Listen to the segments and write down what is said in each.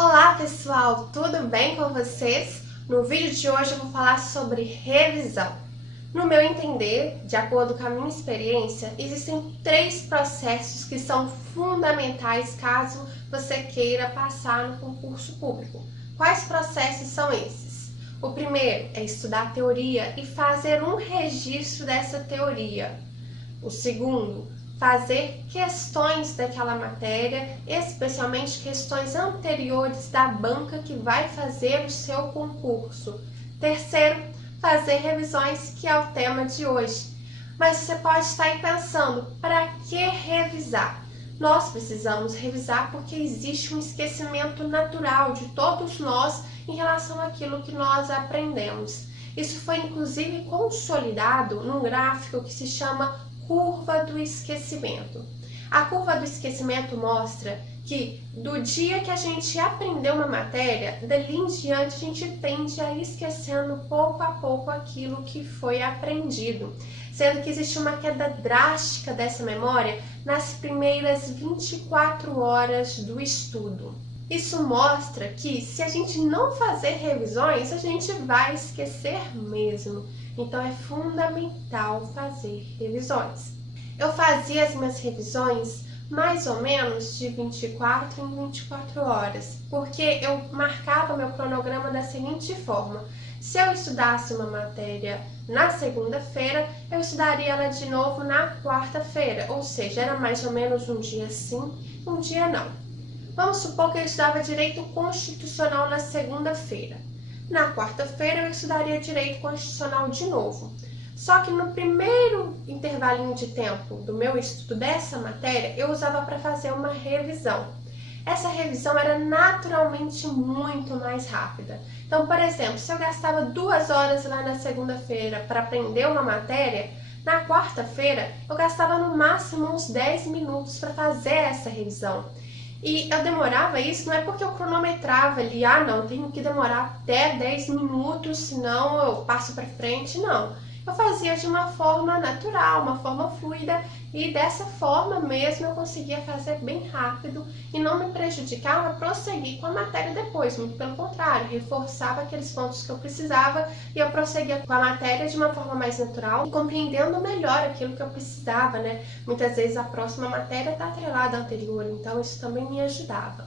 Olá pessoal, tudo bem com vocês? No vídeo de hoje eu vou falar sobre revisão. No meu entender, de acordo com a minha experiência, existem 3 processos que são fundamentais caso você queira passar no concurso público. Quais processos são esses? O primeiro é estudar a teoria e fazer um registro dessa teoria. O segundo, fazer questões daquela matéria, especialmente questões anteriores da banca que vai fazer o seu concurso. Terceiro, fazer revisões, que é o tema de hoje. Mas você pode estar aí pensando, para que revisar? Nós precisamos revisar porque existe um esquecimento natural de todos nós em relação àquilo que nós aprendemos. Isso foi inclusive consolidado num gráfico que se chama curva do esquecimento. A curva do esquecimento mostra que do dia que a gente aprendeu uma matéria, dali em diante a gente tende a ir esquecendo pouco a pouco aquilo que foi aprendido, sendo que existe uma queda drástica dessa memória nas primeiras 24 horas do estudo. Isso mostra que se a gente não fazer revisões, a gente vai esquecer mesmo. Então é fundamental fazer revisões. Eu fazia as minhas revisões mais ou menos de 24 em 24 horas, porque eu marcava meu cronograma da seguinte forma: se eu estudasse uma matéria na segunda-feira, eu estudaria ela de novo na quarta-feira, ou seja, era mais ou menos um dia sim, um dia não. Vamos supor que eu estudava direito constitucional na segunda-feira. Na quarta-feira eu estudaria direito constitucional de novo. Só que no primeiro intervalinho de tempo do meu estudo dessa matéria, eu usava para fazer uma revisão. Essa revisão era naturalmente muito mais rápida. Então, por exemplo, se eu gastava 2 horas lá na segunda-feira para aprender uma matéria, na quarta-feira eu gastava no máximo uns 10 minutos para fazer essa revisão. E eu demorava isso, não é porque eu cronometrava ali, não, tenho que demorar até 10 minutos, senão eu passo para frente, não. Eu fazia de uma forma natural, uma forma fluida, e dessa forma mesmo eu conseguia fazer bem rápido e não me prejudicava prosseguir com a matéria depois, muito pelo contrário, reforçava aqueles pontos que eu precisava e eu prosseguia com a matéria de uma forma mais natural e compreendendo melhor aquilo que eu precisava, né? Muitas vezes a próxima matéria está atrelada à anterior, então isso também me ajudava.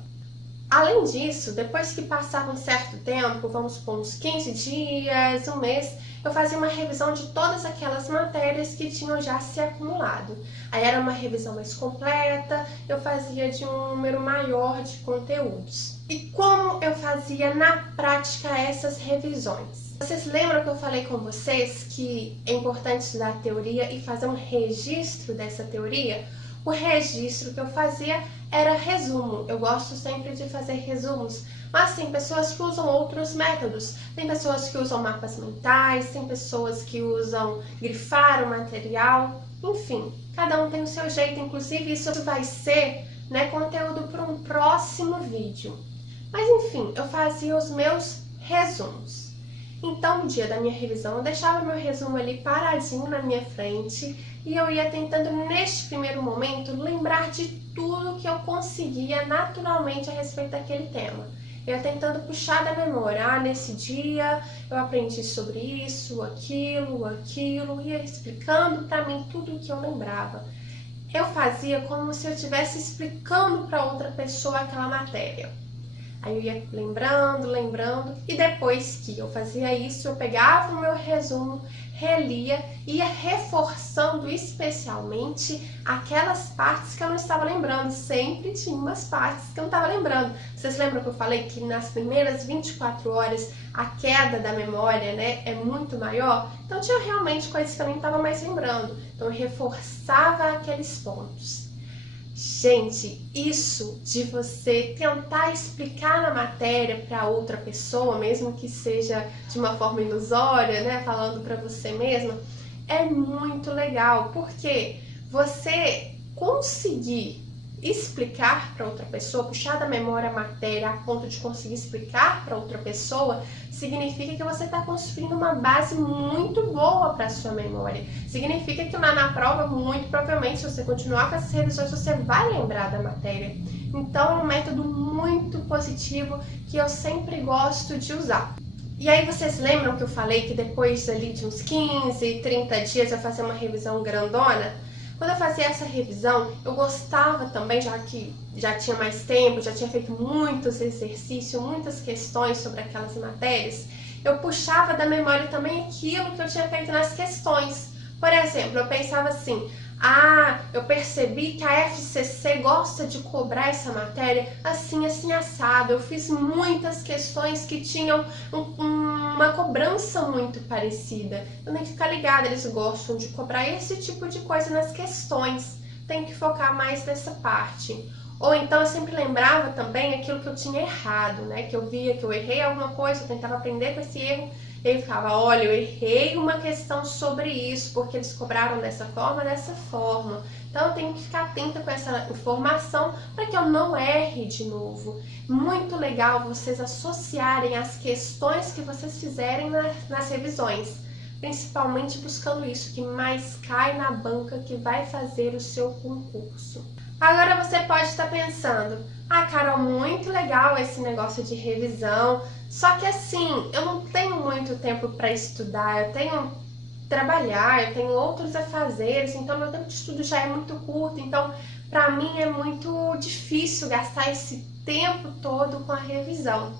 Além disso, depois que passava um certo tempo, vamos supor uns 15 dias, um mês, eu fazia uma revisão de todas aquelas matérias que tinham já se acumulado. Aí era uma revisão mais completa, eu fazia de um número maior de conteúdos. E como eu fazia na prática essas revisões? Vocês lembram que eu falei com vocês que é importante estudar a teoria e fazer um registro dessa teoria? O registro que eu fazia era resumo. Eu gosto sempre de fazer resumos, mas tem pessoas que usam outros métodos. Tem pessoas que usam mapas mentais, tem pessoas que usam grifar o material, enfim, cada um tem o seu jeito. Inclusive isso vai ser, conteúdo para um próximo vídeo. Mas enfim, eu fazia os meus resumos. Então, no dia da minha revisão, eu deixava meu resumo ali paradinho na minha frente e eu ia tentando, neste primeiro momento, lembrar de tudo que eu conseguia naturalmente a respeito daquele tema. Eu ia tentando puxar da memória, nesse dia eu aprendi sobre isso, aquilo, ia explicando para mim tudo o que eu lembrava. Eu fazia como se eu estivesse explicando para outra pessoa aquela matéria. Aí eu ia lembrando, e depois que eu fazia isso, eu pegava o meu resumo, relia, ia reforçando especialmente aquelas partes que eu não estava lembrando. Sempre tinha umas partes que eu não estava lembrando. Vocês lembram que eu falei que nas primeiras 24 horas a queda da memória, é muito maior? Então tinha realmente coisas que eu nem estava mais lembrando. Então eu reforçava aqueles pontos. Gente, isso de você tentar explicar na matéria para outra pessoa, mesmo que seja de uma forma ilusória, falando para você mesma, é muito legal, porque você conseguir explicar para outra pessoa, puxar da memória a matéria a ponto de conseguir explicar para outra pessoa, significa que você está construindo uma base muito boa para a sua memória. Significa que lá na prova, muito provavelmente, se você continuar com essas revisões, você vai lembrar da matéria. Então, é um método muito positivo que eu sempre gosto de usar. E aí vocês lembram que eu falei que depois ali de uns 15, 30 dias eu fazia uma revisão grandona? Quando eu fazia essa revisão, eu gostava também, já que já tinha mais tempo, já tinha feito muitos exercícios, muitas questões sobre aquelas matérias, eu puxava da memória também aquilo que eu tinha feito nas questões. Por exemplo, eu pensava assim, eu percebi que a FCC gosta de cobrar essa matéria assim, assim, assado. Eu fiz muitas questões que tinham uma cobrança muito parecida. Eu tenho que ficar ligada, eles gostam de cobrar esse tipo de coisa nas questões. Tem que focar mais nessa parte. Ou então eu sempre lembrava também aquilo que eu tinha errado, né? Que eu via que eu errei alguma coisa, eu tentava aprender com esse erro. Ele ficava, olha, eu errei uma questão sobre isso, porque eles cobraram dessa forma. Então eu tenho que ficar atenta com essa informação para que eu não erre de novo. Muito legal vocês associarem as questões que vocês fizerem nas revisões, principalmente buscando isso que mais cai na banca que vai fazer o seu concurso. Agora você pode estar pensando, Carol, muito legal esse negócio de revisão, só que assim, eu não tenho muito tempo para estudar, eu tenho que trabalhar, eu tenho outros afazeres, então meu tempo de estudo já é muito curto, então para mim é muito difícil gastar esse tempo todo com a revisão.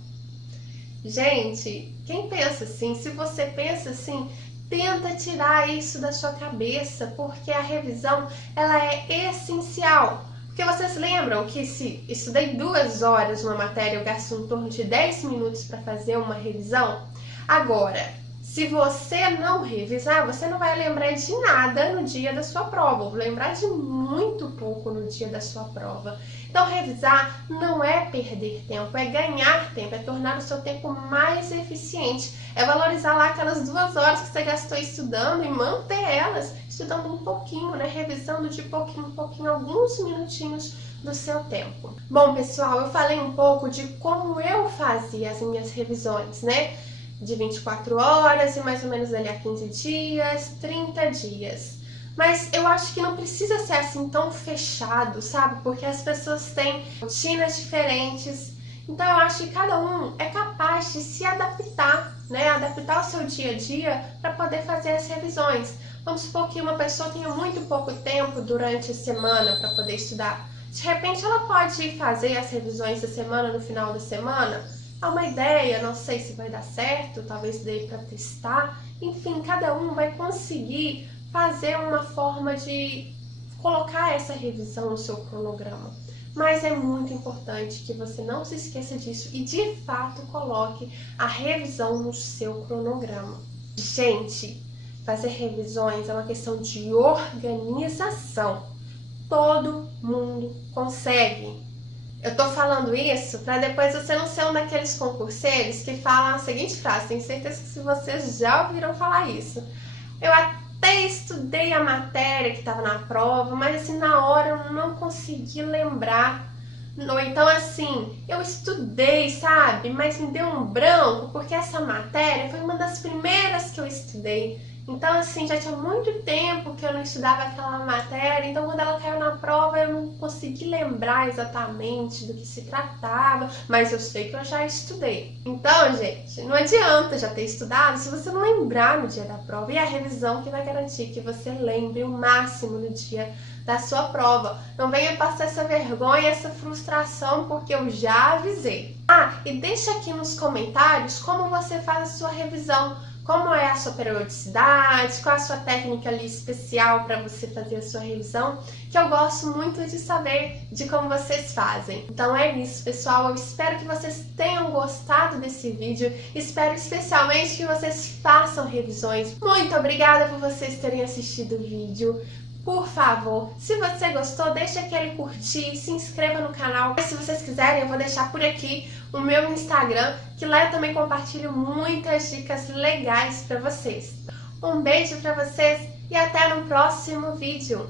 Gente, quem pensa assim, se você pensa assim, tenta tirar isso da sua cabeça, porque a revisão ela é essencial. Porque vocês lembram que se estudei 2 horas uma matéria, eu gasto em torno de 10 minutos para fazer uma revisão? Agora, se você não revisar, você não vai lembrar de nada no dia da sua prova, ou lembrar de muito pouco no dia da sua prova. Então, revisar não é perder tempo, é ganhar tempo, é tornar o seu tempo mais eficiente. É valorizar lá aquelas 2 horas que você gastou estudando e manter elas estudando um pouquinho, né? Revisando de pouquinho em pouquinho, alguns minutinhos do seu tempo. Bom, pessoal, eu falei um pouco de como eu fazia as minhas revisões, né? De 24 horas e mais ou menos ali a 15 dias, 30 dias. Mas eu acho que não precisa ser assim tão fechado, sabe? Porque as pessoas têm rotinas diferentes. Então eu acho que cada um é capaz de se adaptar, né? Adaptar o seu dia a dia para poder fazer as revisões. Vamos supor que uma pessoa tenha muito pouco tempo durante a semana para poder estudar. De repente ela pode fazer as revisões da semana no final da semana. É uma ideia, não sei se vai dar certo, talvez dê para testar. Enfim, cada um vai conseguir fazer uma forma de colocar essa revisão no seu cronograma. Mas é muito importante que você não se esqueça disso e de fato coloque a revisão no seu cronograma. Gente, fazer revisões é uma questão de organização. Todo mundo consegue. Eu tô falando isso para depois você não ser um daqueles concurseiros que falam a seguinte frase, tenho certeza que vocês já ouviram falar isso. Eu até estudei a matéria que estava na prova, mas assim, na hora eu não consegui lembrar. Ou então assim, eu estudei, sabe, mas me deu um branco, porque essa matéria foi uma das primeiras que eu estudei. Então assim, já tinha muito tempo que eu não estudava aquela matéria, então quando ela caiu na prova eu não consegui lembrar exatamente do que se tratava, mas eu sei que eu já estudei. Então, gente, não adianta já ter estudado se você não lembrar no dia da prova, e a revisão que vai garantir que você lembre o máximo no dia da sua prova. Não venha passar essa vergonha, essa frustração, porque eu já avisei. E deixa aqui nos comentários como você faz a sua revisão. Como é a sua periodicidade, qual a sua técnica ali especial para você fazer a sua revisão, que eu gosto muito de saber de como vocês fazem. Então é isso, pessoal, eu espero que vocês tenham gostado desse vídeo, espero especialmente que vocês façam revisões. Muito obrigada por vocês terem assistido o vídeo. Por favor, se você gostou, deixa aquele curtir, se inscreva no canal. Se vocês quiserem, eu vou deixar por aqui o meu Instagram, que lá eu também compartilho muitas dicas legais para vocês. Um beijo para vocês e até no próximo vídeo!